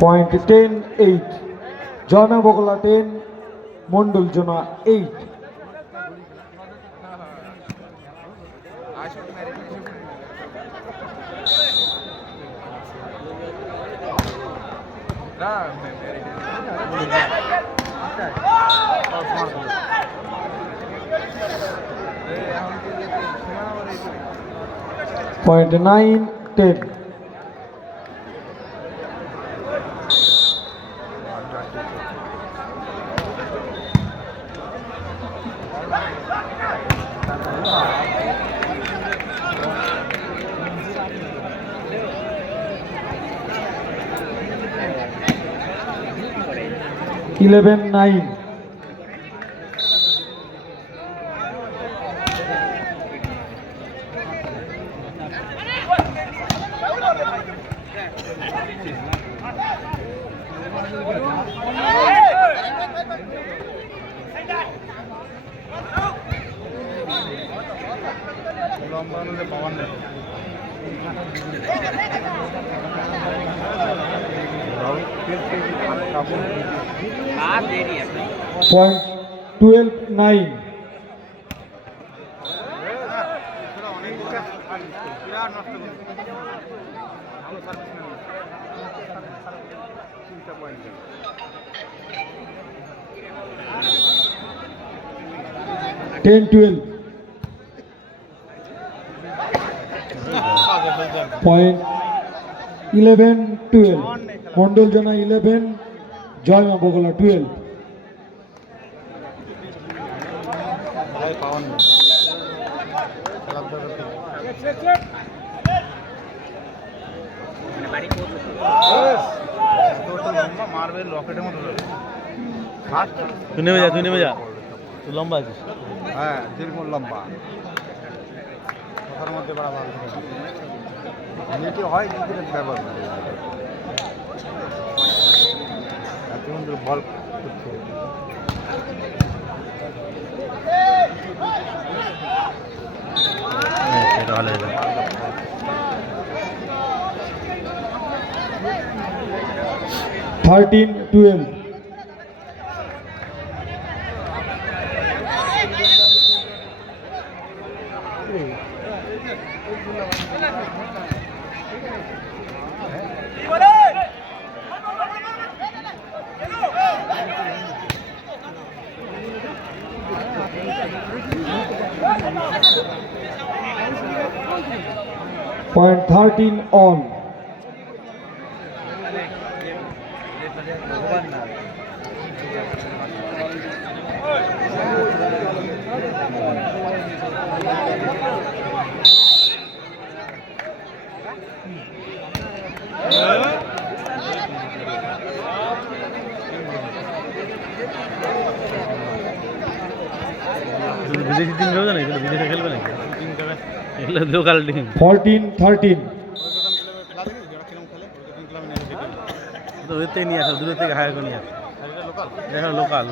Point 10-8. Jana Bogla 10, Mondol Jona 8. Point 9-10. Eleven 9. Point 12-9. Ten 12. Point 11-12. Mondol Jana 11, Joyma Bogla 12. তুই নেমে যা তুই লম্বা আছিস। হ্যাঁ দীর্ঘ লম্বা কথার মধ্যে বড় ভালো এটি হয় কিন্তু ব্যবহার বল করছে 13-12. Point 13 on. বিদেশি টিম খেলবে না, এগুলো বিদেশে খেলবে না, এগুলো লোকাল টিম। 14-13. ওদের থেকে নিয়ে আসো, দূরের থেকে হায়ার করে নিয়ে আসো, দেখা লোকাল।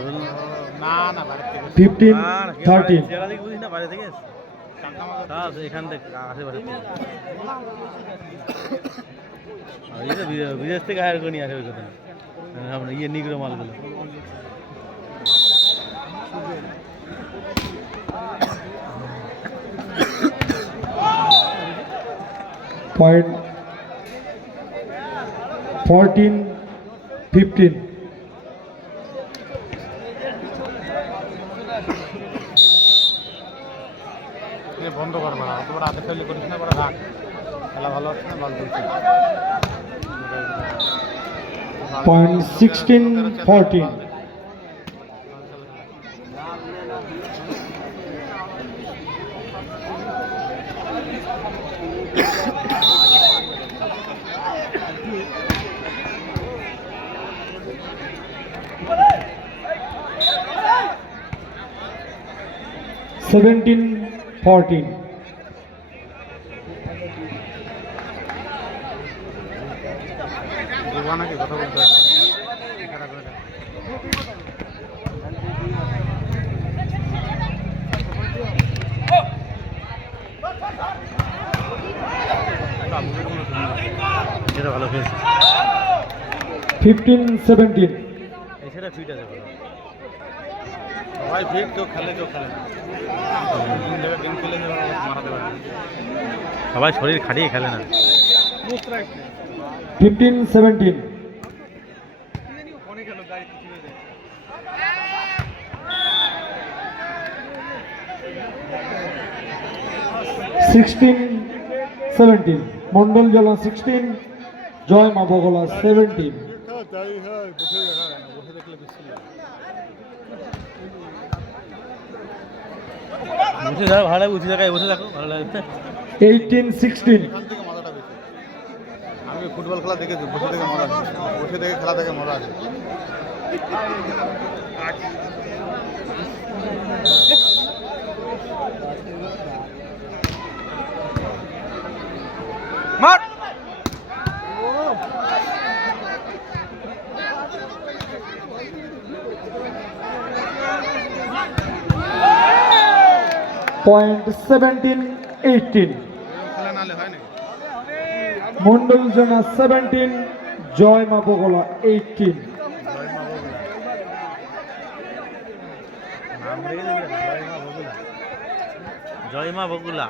15-13. জেলা থেকে বুঝিস না, বাইরে থেকে এখান থেকে আশেপাশে বিদেশ থেকে হায়ার করে নিয়ে আসে ওই কথা আপনার ইয়ে নিগ্রো মালগুলো। Point 14-15. বন্ধ করবে না, তোমার হাতে ফেলে করিস না, রাখ, খেলা ভালো হচ্ছে না, বল চলছে। Point 16-14. Seventeen 14. নাকি কথা বলতে হবে। ছেলেটা ভালো খেলছে 15-17 এই ছেলেটা ফিট আছে ভালো সবাই ফিট, কেউ খেলে কেউ খেলে না। তিন জায়গায় গেম খেলে যে মারাতে পারে। সবাই শরীর খাটিয়ে খেলে না 15-17 16-17 মন্ডল জলা 16 জয় মা বগলা 17 বসে দেখলে বেশি বসে যাও ভালো লাগে, উঁচু জায়গায় বসে থাকো ভালো লাগবে 18-16 এখান থেকে মজাটা বেশি। আমি ফুটবল খেলা দেখেছি, বসে থেকে মজা আছে, বসে থেকে খেলা থেকে মজা আছে। মার Point 17-18 খেলা নালে হয় নাকি? মন্ডল জনা 17 জয় মা বগলা 18 নাম রেখে দিলেন, জয় মা বগুলা।